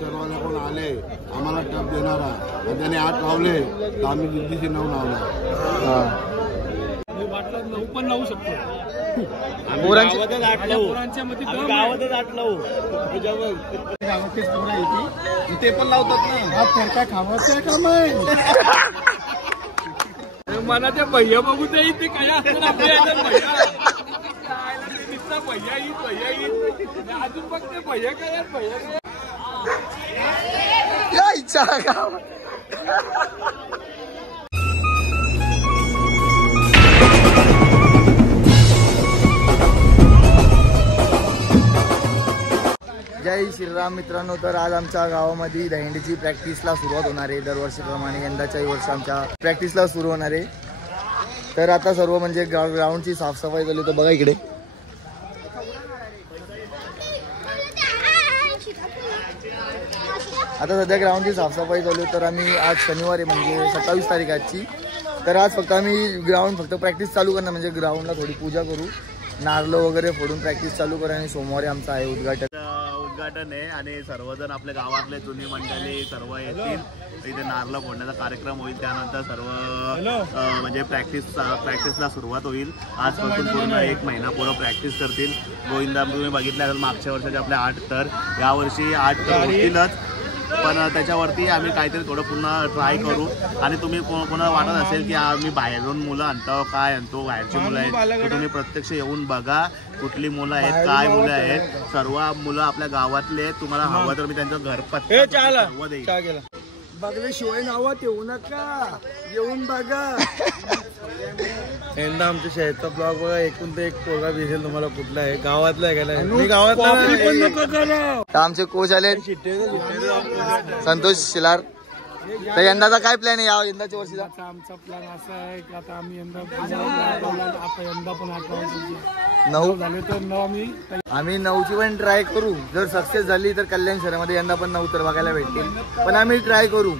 टरवाले कोण आले आम्हाला टप देणारा आणि त्याने 8 लावले तर आम्ही दिल्लीचे 9 लावला. वाटलं 9 पण लावू शकतो. पोरांच्या गावातच 8 लावू. ते पण लावतात ना. तर काय खावायचं काम आहे. मला त्या भैया बघू दे ते काय असतं भैया येईल अजून बघते भैया काय भैया यायचा गाव. जय श्रीराम मित्रांनो. तर आज आमच्या गावामध्ये दहीहंडीची प्रॅक्टिसला सुरुवात होणार आहे. दरवर्षीप्रमाणे यंदाच्याही वर्ष आमच्या प्रॅक्टिसला सुरू होणार आहे. तर आता सर्व म्हणजे ग्राउंडची साफसफाई झाली. तर बघा इकडे आता सध्या ग्राउंडची साफसफाई चालू आहे. तर आम्ही आज शनिवारी म्हणजे 27 तारीख आजची. तर आज फक्त आम्ही ग्राउंड फक्त प्रॅक्टिस चालू करणार म्हणजे ग्राउंडला थोडी पूजा करू, नारळ वगैरे फोडून प्रॅक्टिस चालू करू आणि सोमवारी आमचं आहे उद्घाटन आहे आणि सर्वजण आपल्या गावातले जुनी मंडळी सर्व येतील. इथे नारळ फोडण्याचा कार्यक्रम होईल. त्यानंतर सर्व म्हणजे प्रॅक्टिसला सुरुवात होईल. आजपासून पूर्ण 1 महिना पूर्ण प्रॅक्टिस करतील. गोविंदा तुम्ही बघितलं असेल मागच्या वर्षाचे आपले 8 तर यावर्षी 8 तर होतीलच, पण त्याच्यावरती आम्ही काहीतरी थोडं पुन्हा ट्राय करू. आणि तुम्ही कोणाला वाटत असेल की आम्ही बाहेरून मुलं आणतो काय आणतो बाहेरची मुलं आहेत तर तुम्ही प्रत्यक्ष येऊन बघा कुठली मुलं आहेत काय मुलं आहेत. सर्व मुलं आपल्या गावातले आहेत. तुम्हाला हवं तर मी त्यांचं घर पत्ता देईल. बघल्याशिवाय नावात येऊ नका, येऊन बघा. यंदा आमच्या शहरचा ब्लॉग बघा. एकूण ते एक पोरगा दिसेल तुम्हाला कुठला आहे गावातला आहे का मी गावातला. आमचे कोच आले संतोष शिलार. तर यंदाचा काय प्लॅन आहे यंदाच्या वर्षीचा? आमचा प्लॅन असा आहे की आता आम्ही यंदा पण 9 झाले तर आम्ही 9ची पण ट्राय करू. जर सक्सेस झाली तर कल्याण शहरामध्ये यंदा पण 9 तर बघायला भेटतील. पण आम्ही ट्राय करू.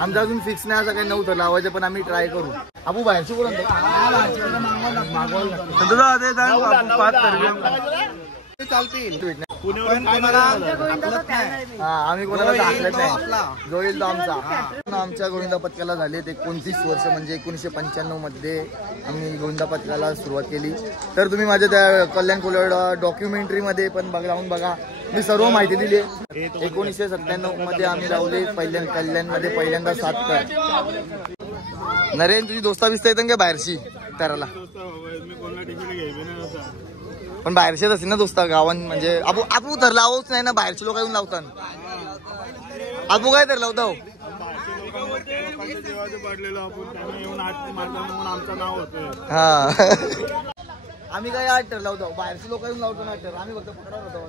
आमचा अजून फिक्स नाही असं काही 9 तर लावायचं पण आम्ही ट्राय करू. आपू बाहेरची बोलून चालतील. आम्ही कोणाला दाखलत नाही. जो येईल तो आमच्या गोविंदा पथकाला झाले 29 वर्ष म्हणजे 1995 मध्ये आम्ही गोविंदा पथकाला सुरुवात केली. तर तुम्ही माझ्या त्या कल्याण कोलवड डॉक्युमेंटरी मध्ये पण जाऊन बघा. मी सर्व माहिती दिली. 1997 मध्ये आम्ही लावले कल्याण मध्ये पहिल्यांदा 7 तर. नरेन तुझी दोस्ता बिस्ता येतं का बाहेरची करायला? पण बाहेरचेच असेल ना दोस्ता गावात म्हणजे आपू तर लावूच नाही ना. बाहेरचे लोक येऊन लावतात. आपू काय तर लावतो हा. आम्ही काय 8 तर लावतो. बाहेरचे लोक येऊन लावतो ना 8 तर. आम्ही फक्त पकडत होतो.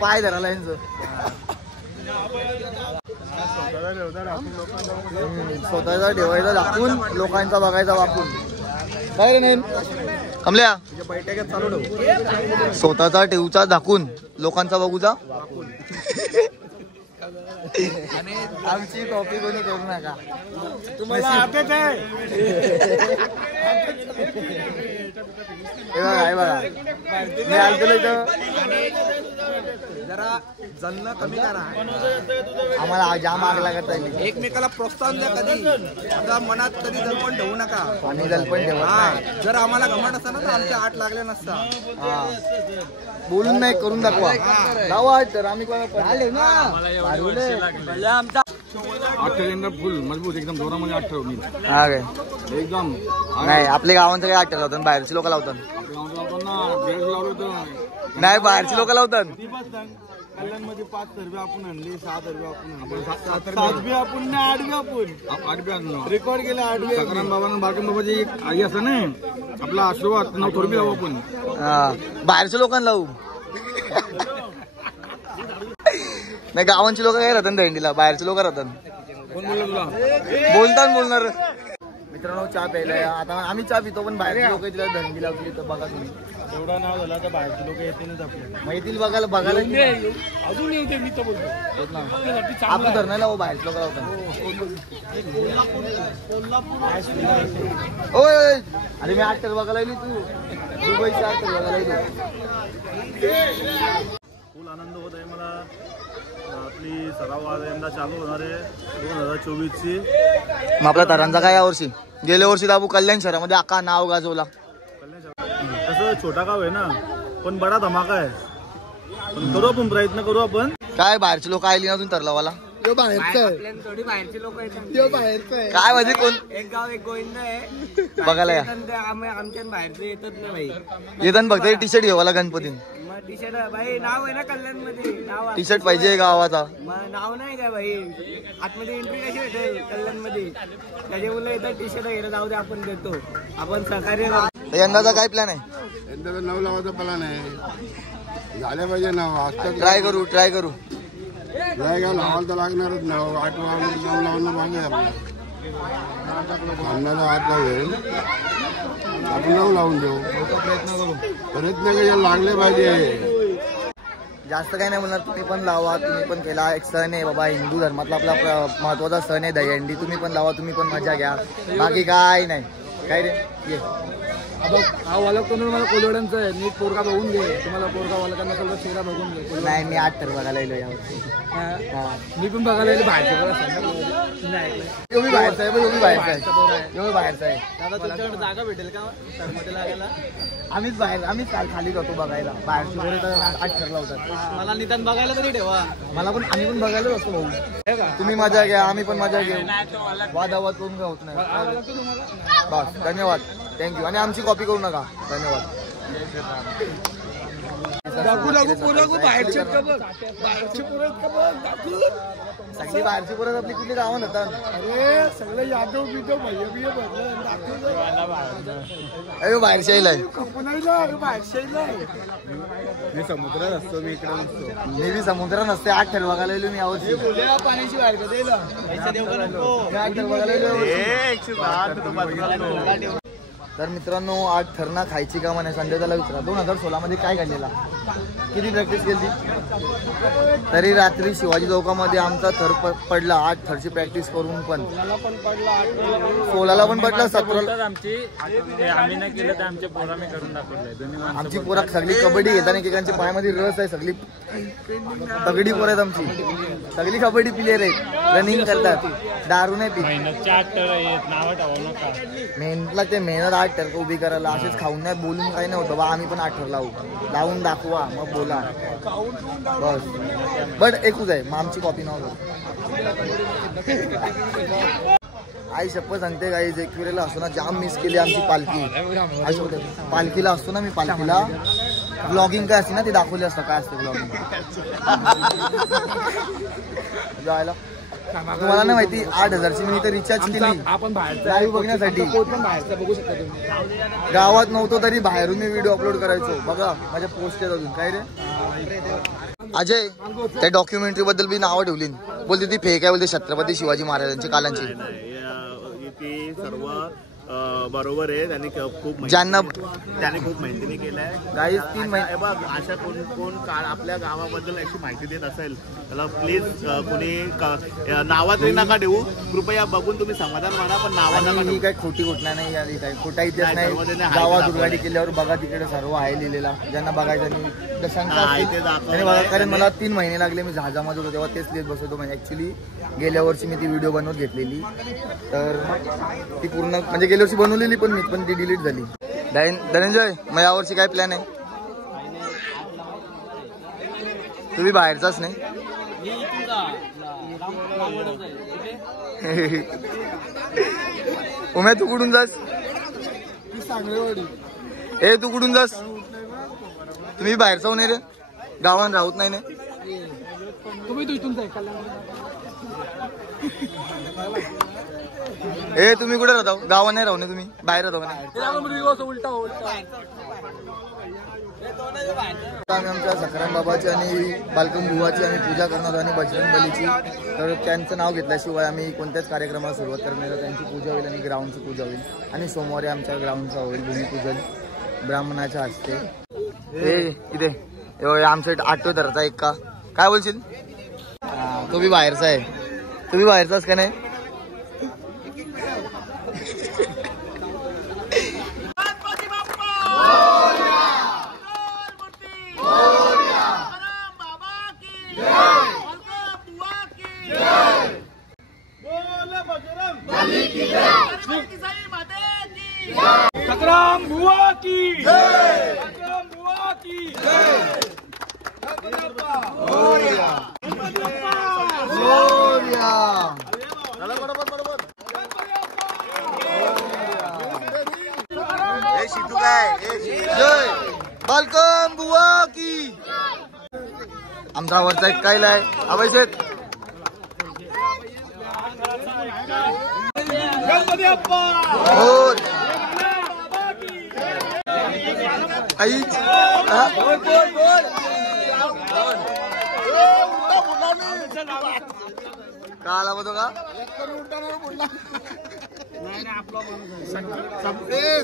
पाय धरायला यांचं स्वतःचा ठेवायचा दाखवून लोकांचा बघायचा वापरून. काय रे नाही कमल्या बैठकीत चालू ठेव. स्वतःचा ठेवचा दाखवून लोकांचा बघूचा. आणि आमची कॉपी कोणी करू नका. तुम्हाला आठवत आहे हे बघा मी आलतो इथं. जरा जलणं कमी करा. आम्हाला जाम आग लागत आहे. एकमेकाला प्रोत्साहन द्या. कधी आता मनात कधी दलपण ठेवू नका. आम्ही दलपण ठेवत. जर आम्हाला घमंड असता ना तर आमच्या 8 लागले नसता. बोलून नाही करून दाखवा. लावा 8 तर आम्ही फुल मजबूत एकदम जोरामध्ये 8 ठेवू. हा काय एकदम नाही आपल्या गावांचं काही 8 लावतात. बाहेरची लोक लावतात. नाही बाहेरची लोक लावतात. कल्याणमध्ये 5 तरबे आपण आणले. 6 तरबे आपण 7 आपण 8 आपण रेकॉर्ड केलं. 8 बाबांना बागम बाबाची एक आई असं नाही आपला आशीर्वाद 9 तरबे लावू आपण. बाहेरच्या लोकांना लावू. नाही गावांची लोक काय राहतात दहीहंडीला. बाहेरचे लोक राहतात. बोलणार. मित्रांनो चहा प्यायला आता आम्ही चहा पितो पण बाहेरचे लोक तिला दहीहंडी लावली. तर बघा तुम्ही एवढा नाव झाला तर बाहेरचे लोक येतीलच आपल्या. येतील बघायला अजून येते. मी तर बोलतो आपण धरणार लावू बाहेरचे लोक लावतात. होय अरे मी 8 तर बघायला तू दुबईची 8 तर बघायला. आनंद होत आहे मला. आपली सराव आज यंदा चालू होणार आहे 2024ची. मग आपल्या थरांचा काय यावर्षी? गेल्या वर्षी दाबू कल्याण शहरामध्ये अख्खा नाव गाजवला. कसं छोटा गाव आहे ना, पण बडा धमाका आहे. पण करू आपण, प्रयत्न करू आपण. काय बाहेरचे लोक आले ना तुम्ही तरलावाला? थोडी बाहेरची लोक आहेत. काय म्हणजे कोण? एक गाव एक गोविंद आहे बघायला या. आमच्या बाहेरचे येतात ना भाई. येतात फक्त टी शर्ट घेवाला गणपती. मग टी शर्ट भाई नाव आहे ना कल्याण मध्ये, नाव टी शर्ट पाहिजे गावाचा. मग नाव नाही का भाई, आतमध्ये एंट्री कशी भेटेल कल्याण मध्ये? त्याचे मुलं येतात टी शर्ट घ्यायला, जाऊ दे आपण देतो, आपण सहकार्य करतो. यंदाचा काय प्लॅन आहे? यंदा 9 लावायचा प्लॅन आहे. झाल्या पाहिजे नाव. आजचा ट्राय करू ट्राय घ्या. लावायला तर लागणारच नाव. 8 लावणं मागे सामन्याला 8 लागेल. आपण 9 लावून देऊ. प्रयत्न करायला लागले पाहिजे. जास्त काय नाही म्हणणार. तुम्ही पण लावा, तुम्ही पण केला. एक सण आहे बाबा, हिंदू धर्मातला आपला महत्वाचा सण आहे दहीहंडी. तुम्ही पण लावा, तुम्ही पण मजा घ्या. बाकी काय नाही. काय रे ये हा वालक तो मला कोलवड्यांचा आहे. नीट पोरगा बघून घे. तुम्हाला पोरगा वालकांना सगळं चेहरा बघून घे. नाही, मी 8 तर बघायला येलो यावर्षी. मी पण बघायला येईल बाहेरचे बाहेरचा आहे. दादा तुमच्याकडे जागा भेटेल का मध्ये लागायला? आम्हीच काल खाली जातो बघायला. बाहेरची पोरं तर 8 ठरला होता. मला निदान बघायला तरी ठेवा. मला पण, आम्ही पण बघायलाच असतो भाऊ. तुम्ही मजा घ्या, आम्ही पण मजा घेऊ. वादावाद करून काय होत नाही. बस, धन्यवाद, थँक्यू. आणि आमची कॉपी करू नका. धन्यवाद. सगळी बाहेरची पोरं आपली कुठली गावात होतात. अरे सगळे यादव बिदव भैया बिया अरे बाहेरच्या येईल मी समुद्रात असतो. मी इकडे नसतो. मी बी समुद्र नसते. 8 ठर बघायला येलो मी यावर्षी. पाण्याची बाहेर तर मित्रांनो, 8 ठरणा खायची का म्हणे संजय त्याला विचारा. 2016 मध्ये काय घडलेला? किती प्रॅक्टिस केली? तरी रात्री शिवाजी चौकामध्ये आमचा थर पडला. 8 थरची प्रॅक्टिस करून पण 16ला पण पडला. 17ला आम्ही नाही केलं तर आमच्या पोराने करून दाखवलंय. आमची पोरा सगळी कबड्डी घेताना एकेकांच्या पायामध्ये रस आहे. सगळी तगडी पोरं आहेत आमची. सगळी कबड्डी प्लेयर आहेत. रनिंग करतात. दारू नाही पी. मेहनत लागते. मेहनत 8 ठर उभी करायला. असेच खाऊन नाही बोलून काही नाही होतं बा. आम्ही पण 8 ठर लावू. लावून दाखवा, मग बोला. बस. बट एकूच आहे, मग आमची कॉपी नाव. आई शपथ सांगते काही जेकविरेला असतो ना, जाम मिस केली आमची पालखी. आई शपथ पालखीला असतो ना मी, पालखीला ब्लॉगिंग काय असते ना, ते दाखवली असतं काय असते ब्लॉगिंग. जायला तुम्हाला नाही माहिती, 8,000ची मी इथे रिचार्ज केली आपण बाहेर लाईव्ह बघण्यासाठी. बाहेरचा बघू शकता तुम्ही. गावात नव्हतो तरी बाहेरून मी व्हिडिओ अपलोड करायचो. बघा माझ्या पोस्ट आहेत अजून. काय रे अजय, त्या डॉक्युमेंटरी बद्दल बी नावं ठेवली. बोलते ती फेक आहे, बोलते छत्रपती शिवाजी महाराजांची कालांची. ती सर्व बरोबर आहे. त्यांनी ज्यांना त्याने खूप माहितीने केलंय. काही 3 महिने बघ, अशा कोण काळ आपल्या गावाबद्दल अशी माहिती देत असेल त्याला प्लीज कोणी नावात नका देऊ. कृपया बघून तुम्ही समाधान माना, पण नावा ही काही खोटी घटना नाही आली. काही खोटा इतिहास नाही. गावात उद्घाटी केल्यावर बघा तिकडे सर्व आहे लिहिलेला. ज्यांना बघायचं नाही शंका असतील बघा. कारण मला 3 महिने लागले. मी जहाजामध्ये होतो तेव्हा तेच लिहित बसवतो. म्हणजे ऍक्च्युली गेल्या वर्षी मी ती व्हिडिओ बनवत घेतलेली. तर ती पूर्ण म्हणजे गेल्या वर्षी बनवलेली पण मी, पण ती डिलीट झाली. धनंजय, मग यावर्षी काय प्लॅन आहे? तुम्ही बाहेरचाच नाही. उम्या तू कुठून जास? ए तू कुठून जास? तुम्ही बाहेरचा होणे रे, गावात राहत नाही ना. तुम्ही तू इथून ए तुम्ही कुठे राहता? गावात नाही राहू ना तुम्ही, बाहेर राहता उलटा आम्ही आमच्या सखाराम बाबाची आणि बालकम बुवाची आम्ही पूजा करणार आणि बजरंग बलीची. तर त्यांचं नाव घेतल्याशिवाय आम्ही कोणत्याच कार्यक्रमाला सुरुवात करणार. त्यांची पूजा होईल आणि ग्राउंडची पूजा होईल. आणि सोमवारी आमच्या ग्राउंडचा होईल भूमिपूजन ब्राह्मणाच्या हस्ते. हे इथे आमच्या 8 धरचा एक का काय बोलशील? तो बी बाहेरचा आहे. तुम्ही बाहेरचाच का नाही? संग्राम बुआ की संग्राम बुआ की जय बालकम बुवा की. आमचा वरचा एक कायला आहे अवैशेत. गणपती बाप्पा हो आईच का आला बघतो का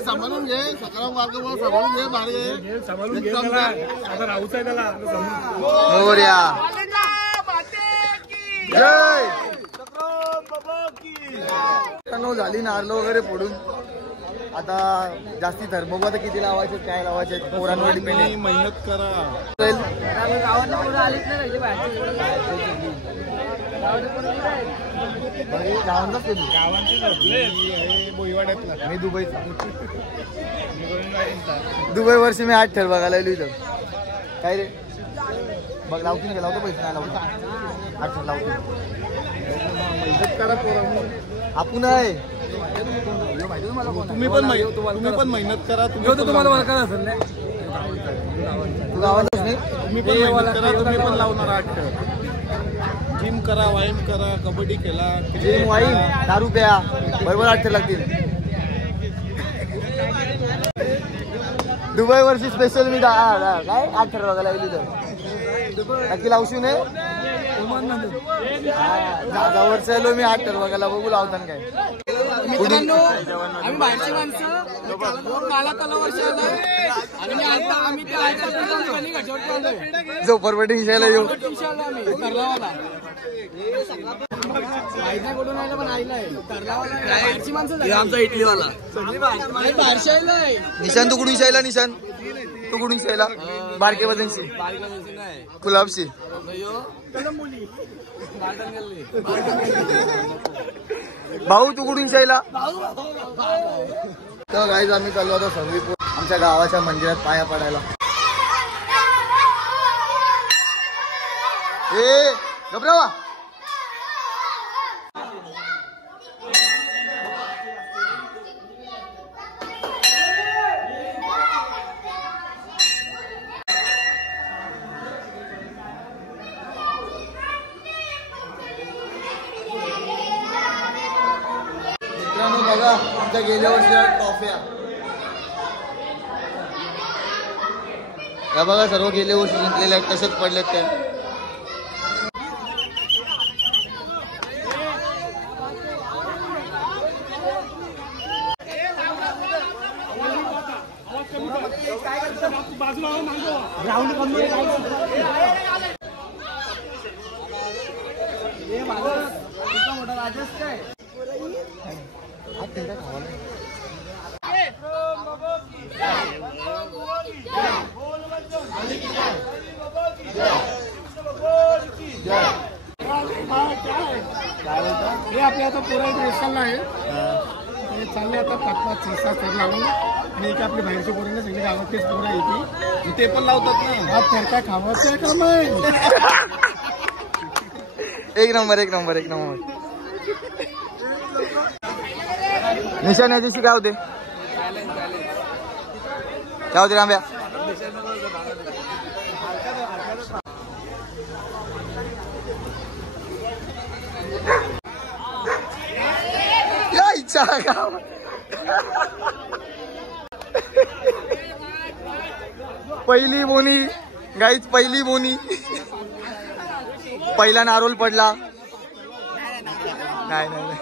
सांभाळून घे सकाराम मार्ग सांभाळून घे मोर्या जय झाली नारळ वगैरे फोडून. आता जास्ती तर बघू आता किती लावायचे काय लावायचे पोरांवर डिपेंड आहे. मेहनत करा. मी दुबई वर्षी मी 8 ठर बघायला इथं काय रे बघ लावतील का लावतो पैसे नाही लावतो 8 ठर लावतो. आपण आहे तुम्ही पण मेहनत करा. तुम्हाला मला काय असेल नाही तू गावातच नाही. तुम्ही पण मेहनत करा. तुम्ही पण लावणार 8 ठर. जिम करा व्यायाम करा कबड्डी खेळा जिम वाईन दारू प्या बरोबर 8 ठर लागतील. दुबई वर्षी स्पेशल मी काय 8 ठर बघायला गेली तर नक्की लावशी नये. जवळचं आलो मी 8 ठर बघायला बघू लावताना काय. मित्रांनो आम्ही बाहेरची माणसं काला वर्ष आणि आता आम्ही झोपडपट्टी विषयाला येऊ. आमचा इटलीवाला निशान तू कुठून शायला निशान तू कुठून शायला बारके बदनशी गुलाबशी भाऊ तू कुठून शायला. तर गाईज आम्ही चाललो आता संगीपूर आमच्या गावाच्या मंदिरात पाया पडायला. ए घबरावा बघा आमच्या गेल्या वर्षी ट्रॉफ्या या बघा सर्व गेल्या वर्षी जिंकलेल्या आहेत तसेच पडलेत त्या. हे आपल्या आता पुरा रेशनला आहे हे चालले आता 5-5 6-7 थर लावून आणि एक आपली बाहेरची पोरीने सगळी गावातलीच पोरं येते ते पण लावतात ना. हा थरका खावायचं काम आहे. एक नंबर निशाण या दिवशी काय होते रांब्या. या इच्छा गाव पहिली बोनी गाईच पहिली बोनी पहिला नारोल पडला नाही नाही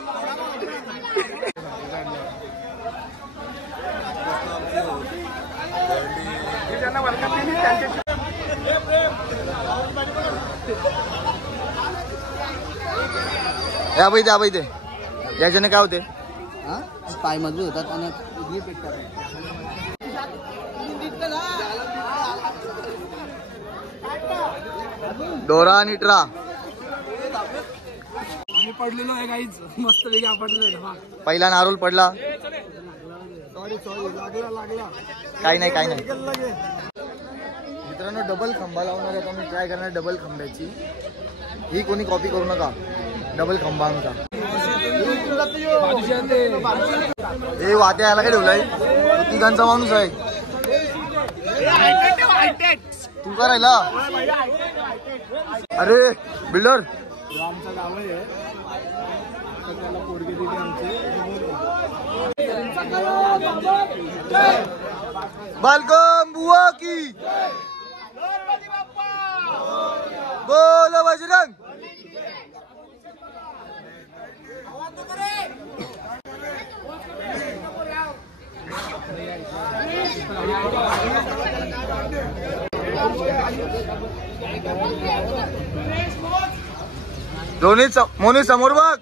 या बाई याच्याने काय होते पाय मजबूत होतात आणि दोरा आणि ट्रा आम्ही पडलेलो आहे काहीच मस्त वेगळा पडलेलो. पहिला नारोल पडला काही नाही काही नाही मित्रांनो. डबल खंबा लावणार आहे. आता मी ट्राय करणार डबल खंब्याची. ही कोणी कॉपी करू नका. डबल खंबा आमचा. हे वाट्या याला काय ठेवलाय. तिघांचा माणूस आहे. तू का राहिला. अरे बिल्डर आमचा गाव आहे. त्याला पोरगी दिली आमची. बालकम बुआ की बोलो बजरंग. दोन्ही मोनी समोर बघ.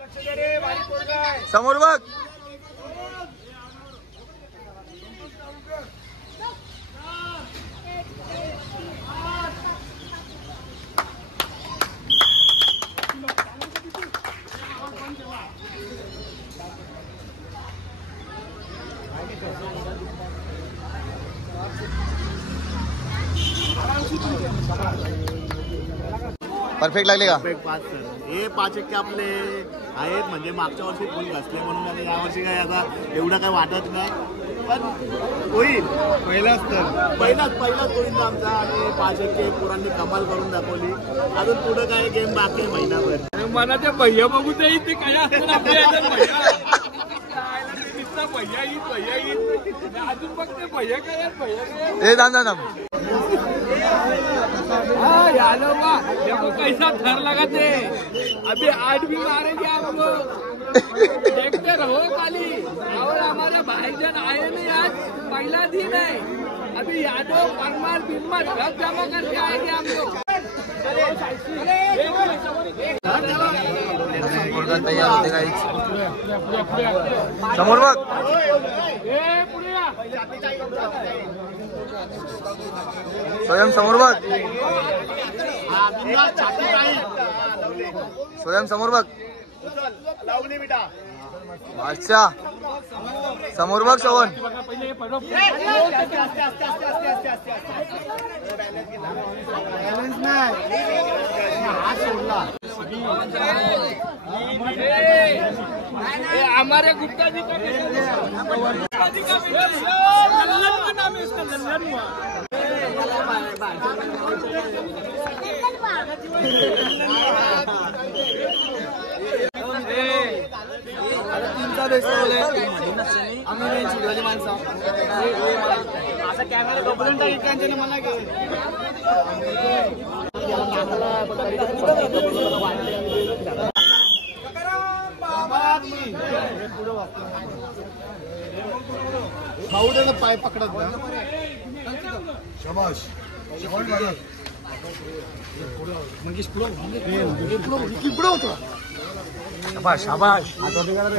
समोर बघ. परफेक्ट लागले का. Perfect 5 sir. हे 5 1 आपले आहेत. म्हणजे मागच्या वर्षी फुल घसले म्हणून आता या वर्षी काय आता एवढं काय वाटत नाही. पण होईल. पहिलाच होईल आमचा. आणि 5 1 पोरांनी कमाल करून दाखवली. अजून पुढं काय गेम बाकी आहे महिनाभर. मला त्या भैया बघू ते इथे काय असतं भैया येईल अजून बघते भैया काय यालो देखो कैसा थर लगा थे. अभी 8 भी मारेंगे आपको. देखते रहो खाली. और हमारे भाईजान आए नहीं आज. पहला दिन है. अभी यादव परमार बिम्मर सब जमा करके आएंगे हम लोग. तयार होते काहीच. समोर बघ. स्वयं समोर बघ. स्वयं समोर बघ. अच्छा समोर बघ. श्रवण हमारे गुप्ता जी का नाम है इसका. पाय पकडत शाबाश. शाबाश.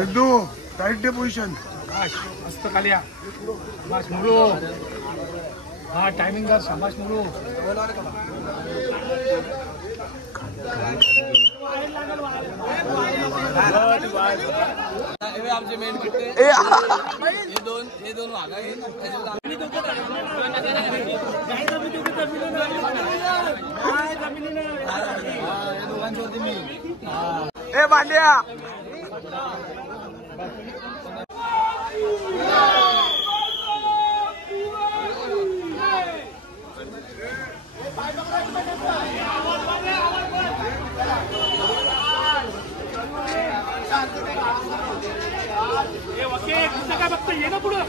एकदम टाईट पोझिशन. मस्त कालिया. शाबाश मुळू. हा टायमिंग कर. शाबाश मुळू. आमचे मेन किट्टे हे दोन वाघा दोघांची मी. ए भांड्या. काय बघता ये ना पुढं.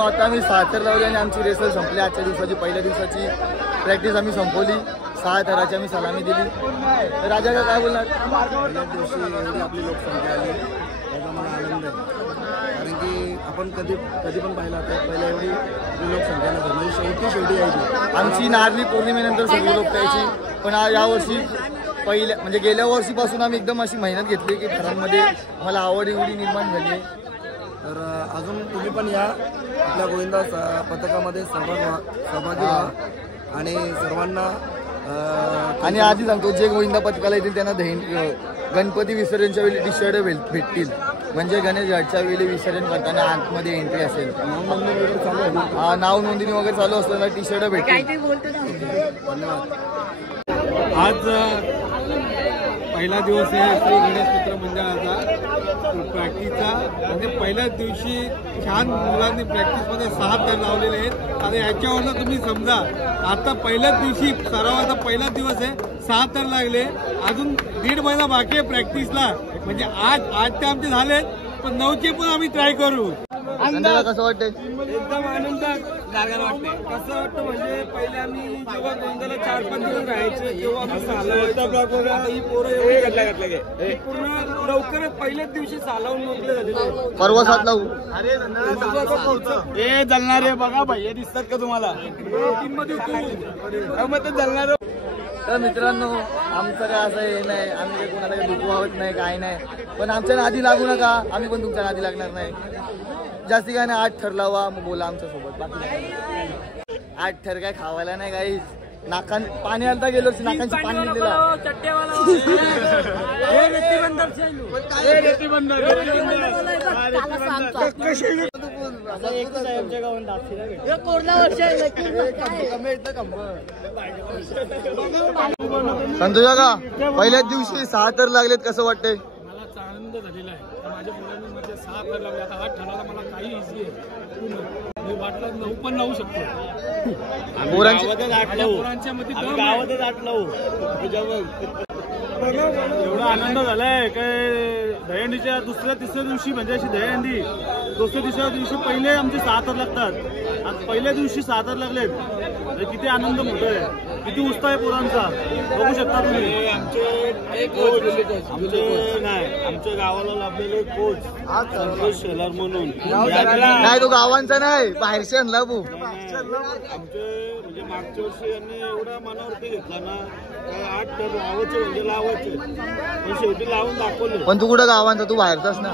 आता आम्ही 6 थर लावले आणि आमची रेसल संपली. आजच्या दिवसाची पहिल्या दिवसाची प्रॅक्टिस आम्ही संपवली. 6 थराची आम्ही सलामी दिली. तर राजा का काय बोलणार? पहिल्याच दिवशी एवढी आपली लोकसंख्या आली याचा मला आनंद आहे. कारण की आपण कधी पण पाहिलं आता पहिल्या एवढी लोकसंख्या नव्हती, म्हणजे शेवटी यायची. आमची नारळी पौर्णिमेनंतर सगळी लोक यायची. पण यावर्षी म्हणजे गेल्या वर्षीपासून आम्ही एकदम अशी मेहनत घेतली की थरांमध्ये मला आवड एवढी निर्माण झाली आहे. तर अजून तुम्ही पण या आपल्या गोविंदा पथकामध्ये सहभागी व्हा आणि सर्वांना आणि आधी सांगतो जे गोविंदा पथकाला येतील त्यांना गणपती विसर्जनच्या वेळी टी शर्ट भेटतील. म्हणजे गणेश घाटच्या वेळी विसर्जन करताना आतमध्ये एंट्री असेल, नाव नोंदणी वगैरे चालू असताना टी शर्ट भेटतील. धन्यवाद. आज पहिला दिवस आहे श्री गणेश मित्र मंडळाचा प्रॅक्टिसचा. म्हणजे पहिल्याच दिवशी छान मुलांनी प्रॅक्टिसमध्ये 6 थर लावलेले आहेत. आणि याच्यावरनं तुम्ही समजा आता पहिल्याच दिवशी सरावाचा पहिलाच दिवस आहे, 6 थर लागले. अजून 1.5 महिना बाकी आहे प्रॅक्टिसला. म्हणजे आज ते आमचे झाले, पण 9चे पण आम्ही ट्राय करू. कसं वाटतंय? एकदम आनंद लागायला वाटते. कसं वाटतं म्हणजे पहिले आम्ही जेव्हा गोंधळाला 4-5 दिवस राहायचे तेव्हा आम्ही आता ही पोरं एवढी पूर्ण लवकरच पहिल्याच दिवशी सालावून नोंदले झालेले. परवा 7 लावू. हे जलणारे बघा भाई, हे दिसतात का तुम्हाला? टीममध्ये तू जलणार. तर मित्रांनो, आमचं काय असं हे नाही, आम्ही काही कोणाला काही दुखवावत नाही, काय नाही. पण आमच्या नादी लागू नका, आम्ही पण तुमच्या नादी लागणार नाही. जास्ती काय नाही, 8 थर लावा, मग बोला आमच्यासोबत. बाकी 8 थर काय खावायला नाही काही. नाकान पाणी आलता गेलो, नाकांची पाणी निघलेला. संतोष का पहिल्याच दिवशी 6 थर लागलेत, कसं वाटतंय? मला आनंद झालेला आहे. माझ्या मुलांनी मध्ये 6 थर लागले. आता 8 थराला मला काही इझी आहे. मी वाटलं 9 पण लावू शकतो. पोरांच्या मध्ये गावातच 8 लावू. एवढा आनंद झालाय काय. दहीहंडीच्या तिसऱ्या दिवशी म्हणजे अशी दहीहंडी 2-3 दिवशी पहिले आमचे 6 थर लागतात. आज पहिल्या दिवशी 6 थर लागलेत. किती आनंद मोठा आहे, किती उत्साह आहे पोरांचा, बघू शकता तुम्ही. आमच्या गावाला लाभलेले कोच शेलर म्हणून नाही, तो गावांचा नाही, बाहेरचे आणला भाऊ. आमचे म्हणजे मागच्या वर्षी यांनी एवढा मनावरती घेतला ना, 8 थर लावायचे म्हणजे लावायचे, पण शेवटी लावून दाखवले. पण तू कुठं गावांचा, तू बाहेरचाच ना.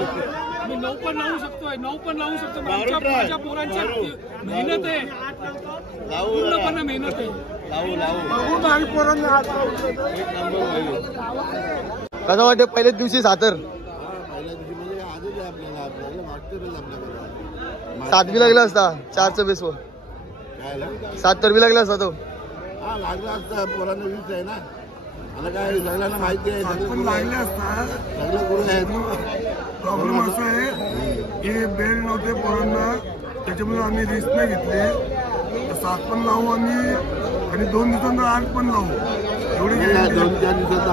मी 9 पण लावू शकतोय, 9 पण लावू शकतो. माझ्या पोरांची मेहनत आहे, पूर्णपणे मेहनत आहे. कसं वाटतं पहिल्याच दिवशी 6 थर? 7 बी लागला असता 4चं बेसवर. 7 थर बी लागला असता तो. लागला असता, पोरांना 20 आहे ना. मला काय सगळ्यांना माहिती आहे, पण लागले असतात सगळे गुरु आहेत. प्रॉब्लेम असं आहे की बेल नव्हते पोरांना, त्याच्यामुळे आम्ही रिस्क नाही घेतले. 7 पण लावू आम्ही आणि 2 दिवसांना 8 पण लावू. एवढी 2-4 दिवसात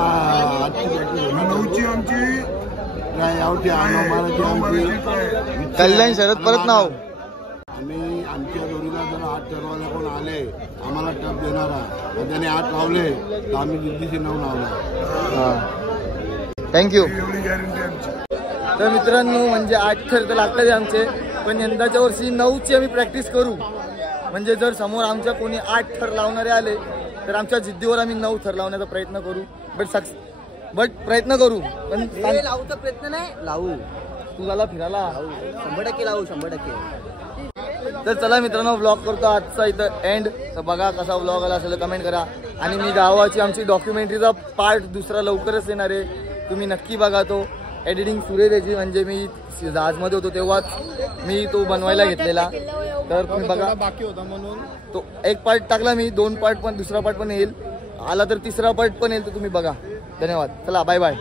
9ची आमची कल्याण शरद परत नाव. आम्ही आमच्या जोडीला जर 8 ठरवायला कोण आले, आम्हाला टप देणारा, त्याने 8 लावले तर आम्ही जिद्दीशी 9 लावला. थँक्यू. एवढी गॅरंटी आमची. तर मित्रांनो, म्हणजे 8 थर तर लागतात आमचे, पण यंदाच्या वर्षी 9ची आम्ही प्रॅक्टिस करू. म्हणजे जर समोर आमच्या कोणी 8 थर लावणारे आले तर आमच्या जिद्दीवर आम्ही 9 थर लावण्याचा प्रयत्न करू. बट प्रयत्न करू. पण लावूचा प्रयत्न नाही, लावू. तुला फिरायला 100% लावू, 100%. तर चला मित्रांनो, व्लॉग करतो आजचा इथं एंड. तर बघा कसा व्लॉग आला असेल कमेंट करा. आणि मी गावाची आमची डॉक्युमेंटरीचा पार्ट दुसरा लवकरच येणार आहे, तुम्ही नक्की बघा. तो एडिटिंग सुरू त्याची, म्हणजे मी जहाजमध्ये होतो तेव्हाच मी तो बनवायला घेतलेला. तर तुम्ही बघा, बाकी होता म्हणून तो एक पार्ट टाकला मी, 2 पार्ट पण, दुसरा पार्ट पण येईल, आला तर तिसरा पार्ट पण येईल. तर तुम्ही बघा. धन्यवाद. चला बाय बाय.